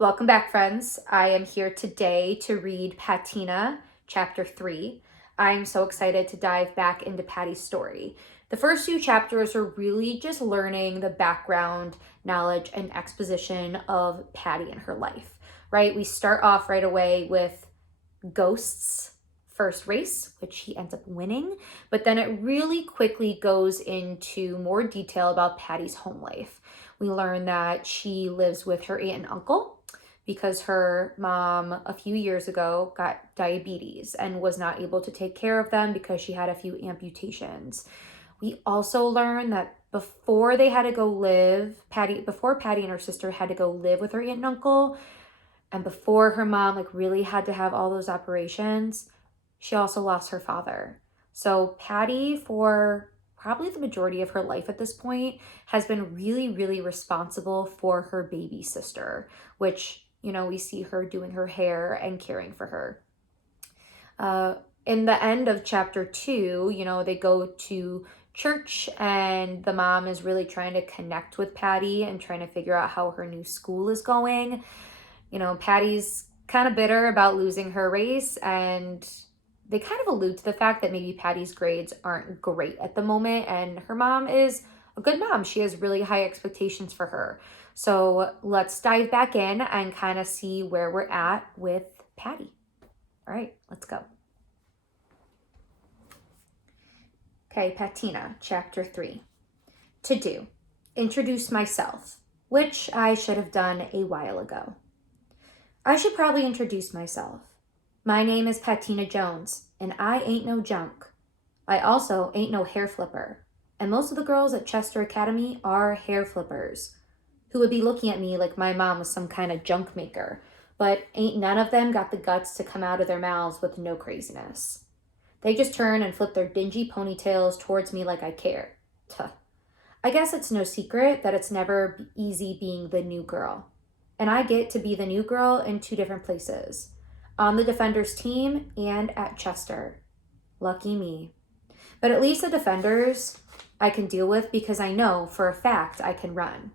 Welcome back, friends. I am here today to read Patina Chapter 3. I'm so excited to dive back into Patty's story. The first few chapters are really just learning the background, knowledge, and exposition of Patty and her life, right? We start off right away with Ghost's first race, which he ends up winning, but then it really quickly goes into more detail about Patty's home life. We learn that she lives with her aunt and uncle because her mom a few years ago got diabetes and was not able to take care of them because she had a few amputations. We also learn that before they had to go live, before Patty and her sister had to go live with her aunt and uncle, and before her mom really had to have all those operations, she also lost her father. So Patty, for probably the majority of her life at this point, has been really, really responsible for her baby sister, which, we see her doing her hair and caring for her. In the end of chapter 2, they go to church and the mom is really trying to connect with Patty and trying to figure out how her new school is going. Patty's kind of bitter about losing her race, and they kind of allude to the fact that maybe Patty's grades aren't great at the moment, and her mom is a good mom. She has really high expectations for her. So let's dive back in and kind of see where we're at with Patty. All right, let's go. Okay, Patina, Chapter 3. To do. Introduce myself, which I should have done a while ago. I should probably introduce myself. My name is Patina Jones, and I ain't no junk. I also ain't no hair flipper, and most of the girls at Chester Academy are hair flippers, who would be looking at me like my mom was some kind of junk maker, but ain't none of them got the guts to come out of their mouths with no craziness. They just turn and flip their dingy ponytails towards me like I care. Tuh. I guess it's no secret that it's never easy being the new girl. And I get to be the new girl in 2 different places. On the Defenders team and at Chester. Lucky me. But at least the Defenders I can deal with because I know for a fact I can run.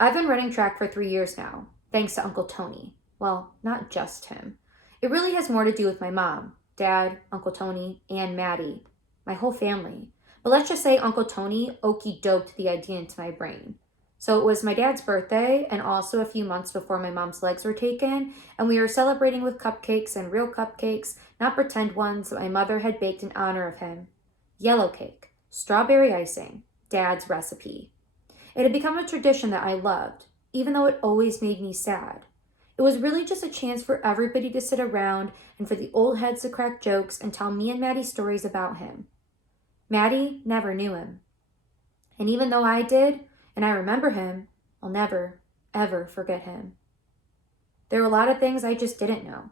I've been running track for 3 years now, thanks to Uncle Tony. Well, not just him. It really has more to do with my mom, Dad, Uncle Tony, and Maddie. My whole family. But let's just say Uncle Tony okey-doked the idea into my brain. So it was my dad's birthday and also a few months before my mom's legs were taken, and we were celebrating with cupcakes and real cupcakes, not pretend ones that my mother had baked in honor of him. Yellow cake, strawberry icing, Dad's recipe. It had become a tradition that I loved, even though it always made me sad. It was really just a chance for everybody to sit around and for the old heads to crack jokes and tell me and Maddie stories about him. Maddie never knew him. And even though I did, and I remember him, I'll never, ever forget him. There were a lot of things I just didn't know,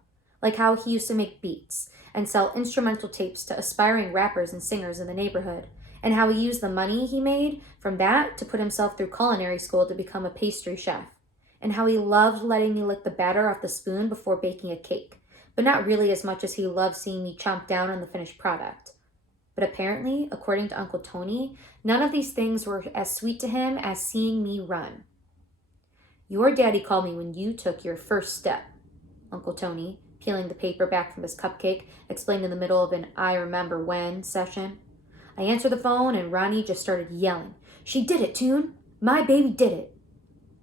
like how he used to make beats and sell instrumental tapes to aspiring rappers and singers in the neighborhood, and how he used the money he made from that to put himself through culinary school to become a pastry chef, and how he loved letting me lick the batter off the spoon before baking a cake, but not really as much as he loved seeing me chomp down on the finished product. But apparently, according to Uncle Tony, none of these things were as sweet to him as seeing me run. Your daddy called me when you took your first step, Uncle Tony, peeling the paper back from his cupcake, explained in the middle of an I remember when session. I answered the phone and Ronnie just started yelling. She did it, Toon! My baby did it!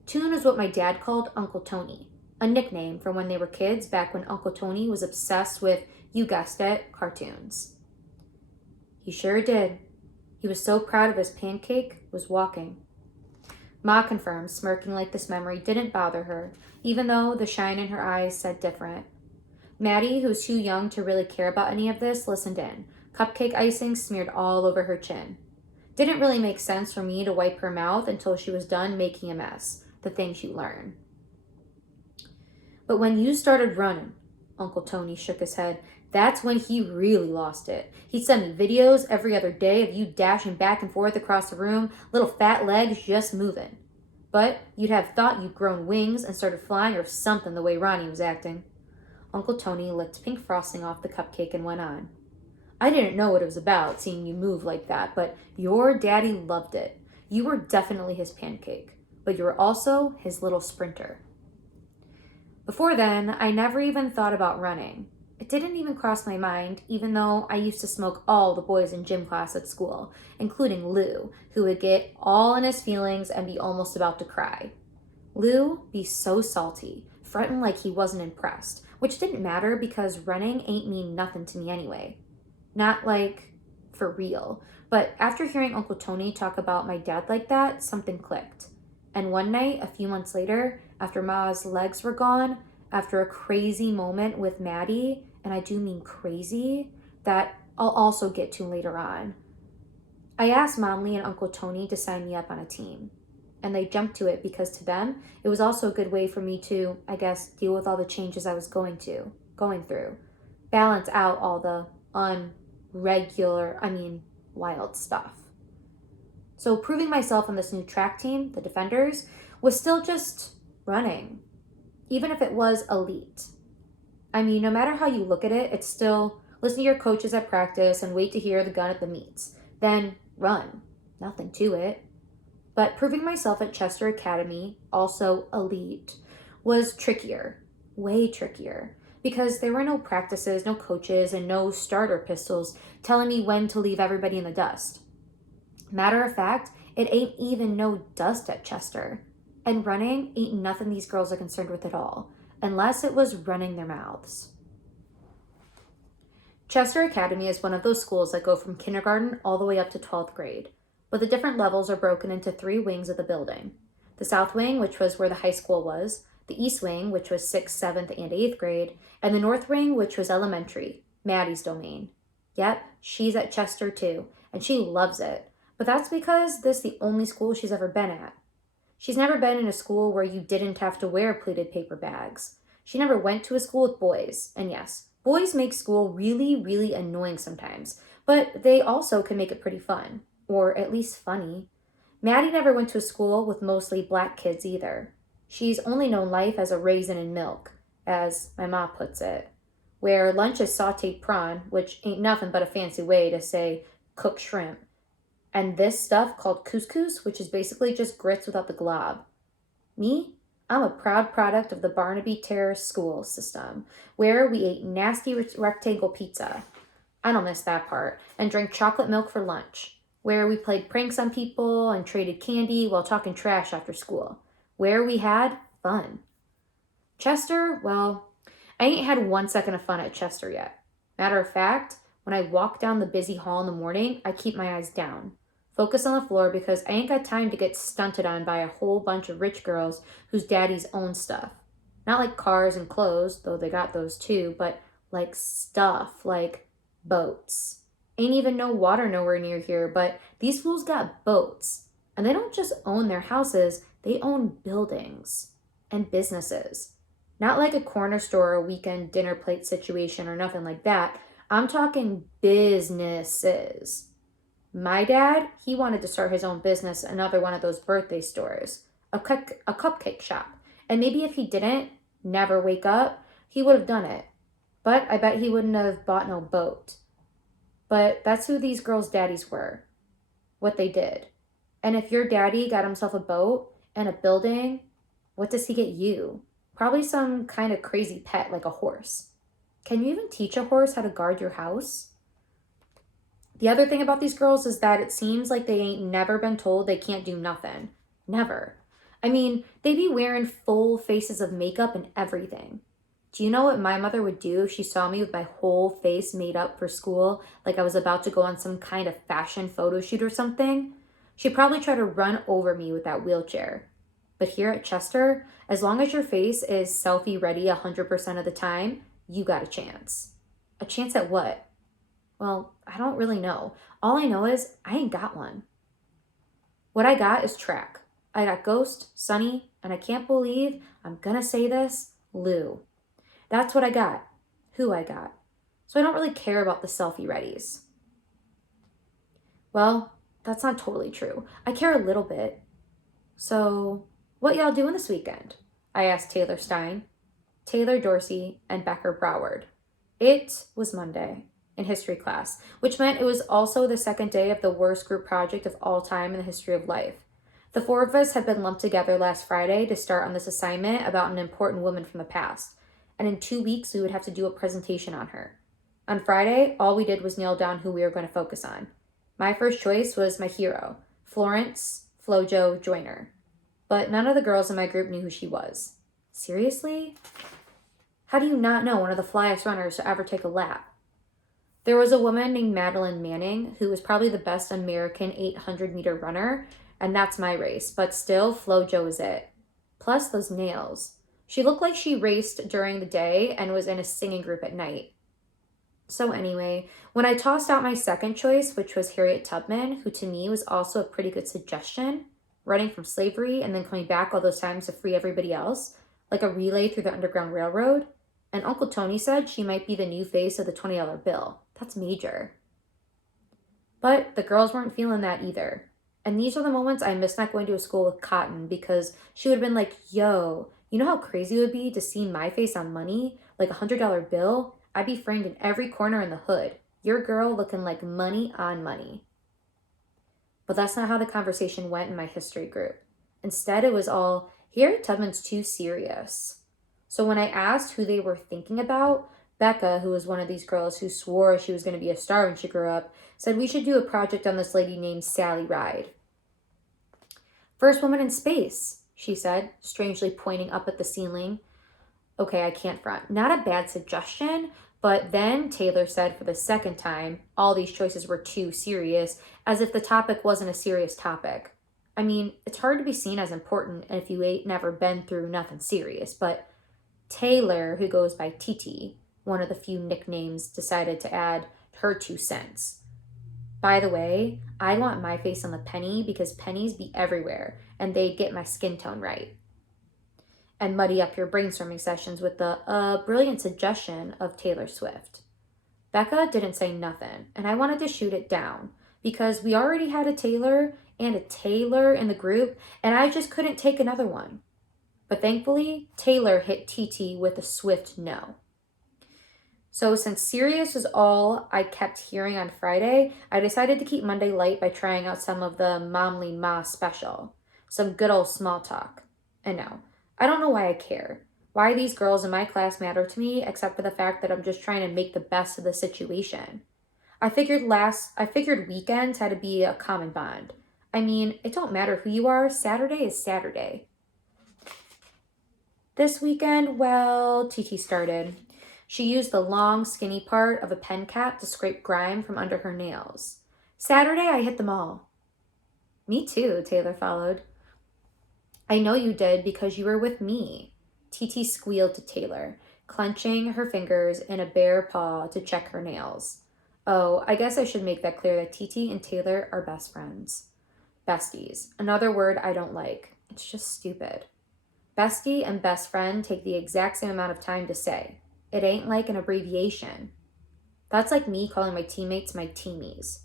Toon is what my dad called Uncle Tony, a nickname from when they were kids back when Uncle Tony was obsessed with, you guessed it, cartoons. He sure did. He was so proud of his pancake, was walking. Ma confirmed, smirking like this memory didn't bother her, even though the shine in her eyes said different. Maddie, who was too young to really care about any of this, listened in, cupcake icing smeared all over her chin. Didn't really make sense for me to wipe her mouth until she was done making a mess, the things you learn. But when you started running, Uncle Tony shook his head, that's when he really lost it. He'd send me videos every other day of you dashing back and forth across the room, little fat legs just moving. But you'd have thought you'd grown wings and started flying or something the way Ronnie was acting. Uncle Tony licked pink frosting off the cupcake and went on. I didn't know what it was about, seeing you move like that, but your daddy loved it. You were definitely his pancake, but you were also his little sprinter. Before then, I never even thought about running. It didn't even cross my mind, even though I used to smoke all the boys in gym class at school, including Lou, who would get all in his feelings and be almost about to cry. Lou be so salty, fretting like he wasn't impressed, which didn't matter because running ain't mean nothing to me anyway. Not like for real. But after hearing Uncle Tony talk about my dad like that, something clicked. And one night, a few months later, after Ma's legs were gone, after a crazy moment with Maddie, and I do mean crazy, that I'll also get to later on, I asked Mom Lee and Uncle Tony to sign me up on a team. And they jumped to it because to them, it was also a good way for me to, I guess, deal with all the changes I was going through. Balance out all the wild stuff. So proving myself on this new track team, the Defenders, was still just running, even if it was elite. I mean, no matter how you look at it, it's still listen to your coaches at practice and wait to hear the gun at the meets. Then run. Nothing to it. But proving myself at Chester Academy, also elite, was trickier, way trickier, because there were no practices, no coaches, and no starter pistols telling me when to leave everybody in the dust. Matter of fact, it ain't even no dust at Chester. And running ain't nothing these girls are concerned with at all, unless it was running their mouths. Chester Academy is one of those schools that go from kindergarten all the way up to 12th grade, but the different levels are broken into 3 wings of the building. The South Wing, which was where the high school was, the East Wing, which was 6th, 7th, and 8th grade, and the North Wing, which was elementary, Maddie's domain. Yep, she's at Chester too, and she loves it, but that's because this is the only school she's ever been at. She's never been in a school where you didn't have to wear pleated paper bags. She never went to a school with boys, and yes, boys make school really, really annoying sometimes, but they also can make it pretty fun, or at least funny. Maddie never went to a school with mostly black kids either. She's only known life as a raisin and milk, as my mom puts it, where lunch is sauteed prawn, which ain't nothing but a fancy way to say cooked shrimp, and this stuff called couscous, which is basically just grits without the glob. Me? I'm a proud product of the Barnaby Terrace school system, where we ate nasty rectangle pizza. I don't miss that part. And drank chocolate milk for lunch, where we played pranks on people and traded candy while talking trash after school, where we had fun. Chester, well, I ain't had 1 second of fun at Chester yet. Matter of fact, when I walk down the busy hall in the morning, I keep my eyes down. Focus on the floor because I ain't got time to get stunted on by a whole bunch of rich girls whose daddies own stuff. Not like cars and clothes, though they got those too, but like stuff, like boats. Ain't even no water nowhere near here, but these fools got boats. And they don't just own their houses, they own buildings and businesses. Not like a corner store or weekend dinner plate situation or nothing like that. I'm talking businesses. My dad, he wanted to start his own business, another one of those birthday stores, a cupcake shop. And maybe if he didn't never wake up, he would have done it. But I bet he wouldn't have bought no boat. But that's who these girls' daddies were, what they did. And if your daddy got himself a boat and a building, what does he get you? Probably some kind of crazy pet like a horse. Can you even teach a horse how to guard your house? The other thing about these girls is that it seems like they ain't never been told they can't do nothing. Never. I mean, they be wearing full faces of makeup and everything. Do you know what my mother would do if she saw me with my whole face made up for school, like I was about to go on some kind of fashion photo shoot or something? She'd probably try to run over me with that wheelchair. But here at Chester, as long as your face is selfie ready 100% of the time, you got a chance. A chance at what? Well, I don't really know. All I know is I ain't got one. What I got is track. I got Ghost, Sunny, and I can't believe I'm gonna say this, Lou. That's what I got. Who I got. So I don't really care about the selfie readies. Well, that's not totally true. I care a little bit. So, what y'all doing this weekend? I asked Taylor Stein, Taylor Dorsey, and Becker Broward. It was Monday in history class, which meant it was also the second day of the worst group project of all time in the history of life. The four of us had been lumped together last Friday to start on this assignment about an important woman from the past, and in 2 weeks we would have to do a presentation on her. On Friday, all we did was nail down who we were going to focus on. My first choice was my hero, Florence Flojo Joyner, but none of the girls in my group knew who she was. Seriously? How do you not know one of the flyest runners to ever take a lap? There was a woman named Madeline Manning who was probably the best American 800-meter runner, and that's my race, but still, Flojo is it. Plus those nails. She looked like she raced during the day and was in a singing group at night. So anyway, when I tossed out my second choice, which was Harriet Tubman, who to me was also a pretty good suggestion, running from slavery and then coming back all those times to free everybody else, like a relay through the Underground Railroad, and Uncle Tony said she might be the new face of the $20 bill. That's major. But the girls weren't feeling that either. And these are the moments I miss not going to a school with Cotton, because she would have been like, yo, you know how crazy it would be to see my face on money? Like a $100 bill? I'd be framed in every corner in the hood. Your girl looking like money on money. But that's not how the conversation went in my history group. Instead, it was all, Harriet Tubman's too serious. So when I asked who they were thinking about, Becca, who was one of these girls who swore she was going to be a star when she grew up, said we should do a project on this lady named Sally Ride. First woman in space, she said, strangely pointing up at the ceiling. Okay, I can't front. Not a bad suggestion, but then Taylor said for the second time, all these choices were too serious, as if the topic wasn't a serious topic. I mean, it's hard to be seen as important if you ain't never been through nothing serious, but Taylor, who goes by TT, one of the few nicknames, decided to add her 2 cents. By the way, I want my face on the penny because pennies be everywhere and they get my skin tone right. And muddy up your brainstorming sessions with the brilliant suggestion of Taylor Swift. Becca didn't say nothing, and I wanted to shoot it down because we already had a Taylor and a Taylor in the group, and I just couldn't take another one. But thankfully, Taylor hit TT with a swift no. So since serious was all I kept hearing on Friday, I decided to keep Monday light by trying out some of the Momly Ma special. Some good old small talk. And no, I don't know why I care. Why these girls in my class matter to me, except for the fact that I'm just trying to make the best of the situation. I figured weekends had to be a common bond. I mean, it don't matter who you are, Saturday is Saturday. This weekend, well, TT started. She used the long, skinny part of a pen cap to scrape grime from under her nails. Saturday, I hit them all. Me too, Taylor followed. I know you did because you were with me. TT squealed to Taylor, clenching her fingers in a bare paw to check her nails. Oh, I guess I should make that clear that TT and Taylor are best friends. Besties, another word I don't like. It's just stupid. Bestie and best friend take the exact same amount of time to say. It ain't like an abbreviation. That's like me calling my teammates my teamies.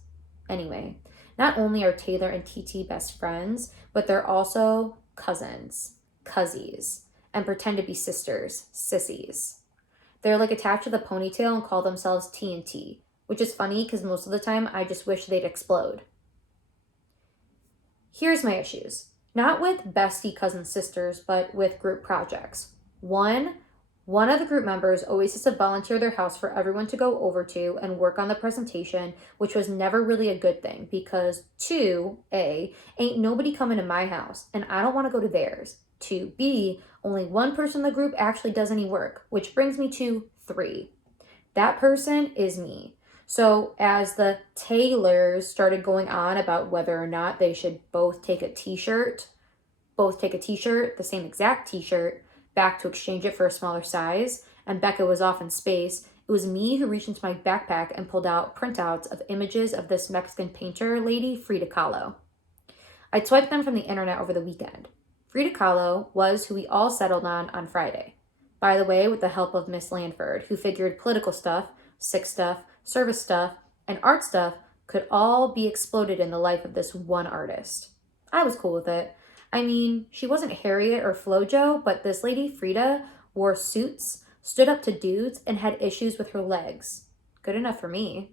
Anyway, not only are Taylor and TT best friends, but they're also cousins, cuzzies, and pretend to be sisters, sissies. They're like attached to the ponytail and call themselves T&T, which is funny because most of the time I just wish they'd explode. Here's my issues. Not with bestie cousin sisters, but with group projects. One of the group members always has to volunteer their house for everyone to go over to and work on the presentation, which was never really a good thing because 2A, ain't nobody coming to my house and I don't want to go to theirs. 2B, only one person in the group actually does any work, which brings me to 3. That person is me. So as the Taylors started going on about whether or not they should both take a t-shirt, the same exact t-shirt, back to exchange it for a smaller size, and Becca was off in space, it was me who reached into my backpack and pulled out printouts of images of this Mexican painter lady, Frida Kahlo. I swiped them from the internet over the weekend. Frida Kahlo was who we all settled on Friday. By the way, with the help of Miss Lanford, who figured political stuff, sick stuff, service stuff, and art stuff could all be exploded in the life of this one artist. I was cool with it. I mean, she wasn't Harriet or Flojo, but this lady, Frida, wore suits, stood up to dudes, and had issues with her legs. Good enough for me.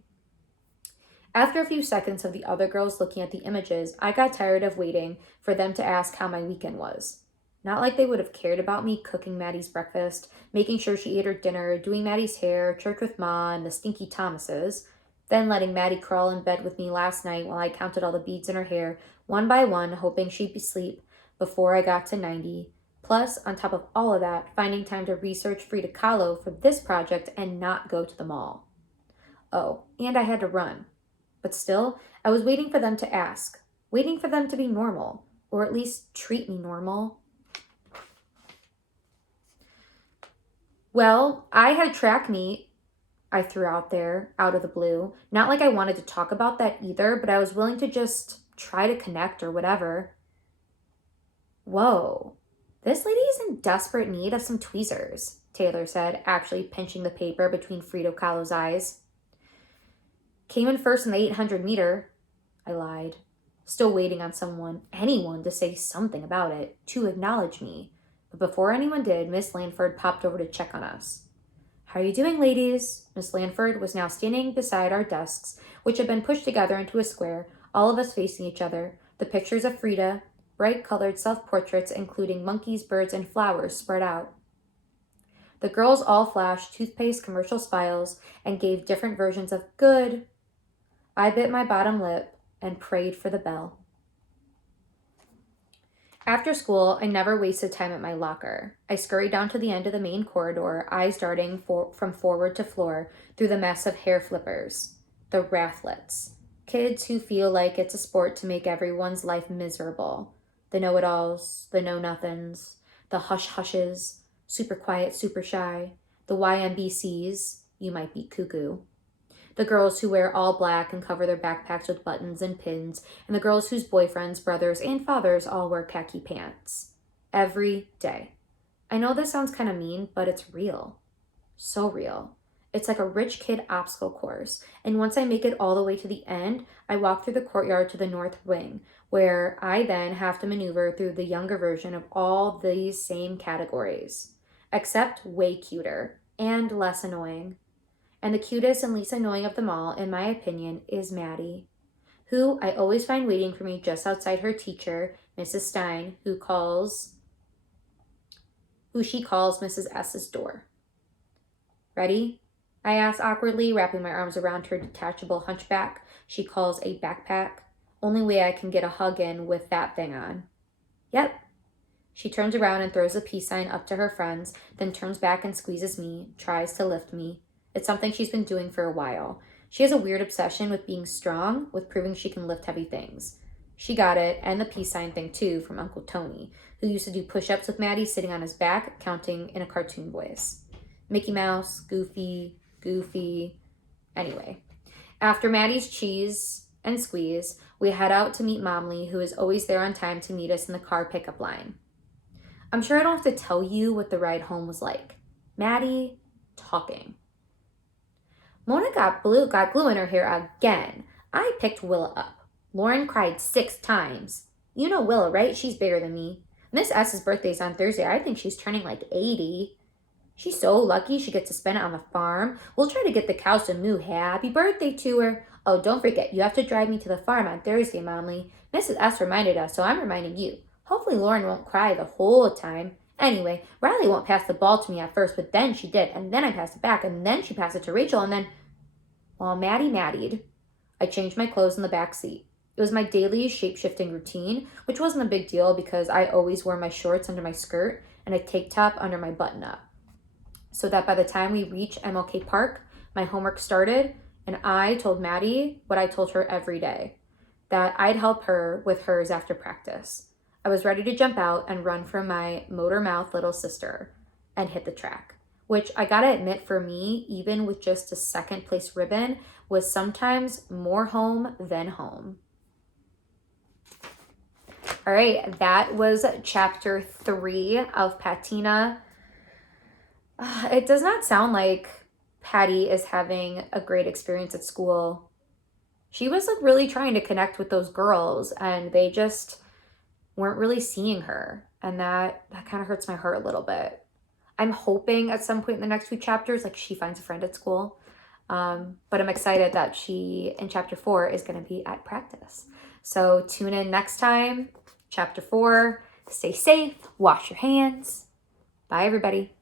After a few seconds of the other girls looking at the images, I got tired of waiting for them to ask how my weekend was. Not like they would have cared about me cooking Maddie's breakfast, making sure she ate her dinner, doing Maddie's hair, church with Ma, and the stinky Thomases, then letting Maddie crawl in bed with me last night while I counted all the beads in her hair, one by one, hoping she'd be asleep before I got to 90. Plus, on top of all of that, finding time to research Frida Kahlo for this project and not go to the mall. Oh, and I had to run. But still, I was waiting for them to ask, waiting for them to be normal, or at least treat me normal. Well, I had a track meet, I threw out there, out of the blue. Not like I wanted to talk about that either, but I was willing to just try to connect or whatever. Whoa, this lady is in desperate need of some tweezers, Taylor said, actually pinching the paper between Frida Kahlo's eyes. Came in first in the 800 meter, I lied, still waiting on anyone to say something about it, to acknowledge me. But before anyone did, Miss Lanford popped over to check on us. How are you doing, ladies? Miss Lanford was now standing beside our desks, which had been pushed together into a square, all of us facing each other, the pictures of Frida, bright-colored self-portraits including monkeys, birds, and flowers spread out. The girls all flashed toothpaste commercial smiles and gave different versions of good. I bit my bottom lip and prayed for the bell. After school, I never wasted time at my locker. I scurried down to the end of the main corridor, eyes darting from forward to floor through the mess of hair flippers. The Rathlets. Kids who feel like it's a sport to make everyone's life miserable. The know-it-alls, the know-nothings, the hush-hushes, super quiet, super shy, the YMBCs, you might be cuckoo. The girls who wear all black and cover their backpacks with buttons and pins, and the girls whose boyfriends, brothers, and fathers all wear khaki pants. Every day. I know this sounds kind of mean, but it's real. So real. It's like a rich kid obstacle course, and once I make it all the way to the end, I walk through the courtyard to the north wing, where I then have to maneuver through the younger version of all these same categories, except way cuter and less annoying. And the cutest and least annoying of them all, in my opinion, is Maddie, who I always find waiting for me just outside her teacher, Mrs. Stein, who she calls Mrs. S.'s door. Ready? I ask awkwardly, wrapping my arms around her detachable hunchback she calls a backpack. Only way I can get a hug in with that thing on. Yep. She turns around and throws a peace sign up to her friends, then turns back and squeezes me, tries to lift me. It's something she's been doing for a while. She has a weird obsession with being strong, with proving she can lift heavy things. She got it, and the peace sign thing too, from Uncle Tony, who used to do push-ups with Maddie sitting on his back, counting in a cartoon voice. Mickey Mouse, Goofy. Anyway, after Maddie's cheese and squeeze, we head out to meet Momley, who is always there on time to meet us in the car pickup line. I'm sure I don't have to tell you what the ride home was like. Maddie talking. Mona got glue in her hair again. I picked Willa up. Lauren cried 6 times. You know Willa, right? She's bigger than me. Miss S's birthday's on Thursday. I think she's turning like 80. She's so lucky she gets to spend it on the farm. We'll try to get the cows to moo. Happy birthday to her. Oh, don't forget, you have to drive me to the farm on Thursday, Momley. Mrs. S reminded us, so I'm reminding you. Hopefully Lauren won't cry the whole time. Anyway, Riley won't pass the ball to me at first, but then she did, and then I passed it back, and then she passed it to Rachel, and then... While Maddie maddied, I changed my clothes in the back seat. It was my daily shape-shifting routine, which wasn't a big deal because I always wore my shorts under my skirt and a tank top under my button-up. So that by the time we reached MLK Park, my homework started, and I told Maddie what I told her every day, that I'd help her with hers after practice. I was ready to jump out and run from my motor mouth little sister and hit the track, which I gotta admit for me, even with just a second place ribbon, was sometimes more home than home. All right, that was chapter 3 of Patina. It does not sound like Patty is having a great experience at school. She was like really trying to connect with those girls and they just weren't really seeing her. And that kind of hurts my heart a little bit. I'm hoping at some point in the next 2 chapters, like she finds a friend at school. But I'm excited that she, in chapter 4, is going to be at practice. So tune in next time, chapter 4. Stay safe, wash your hands. Bye, everybody.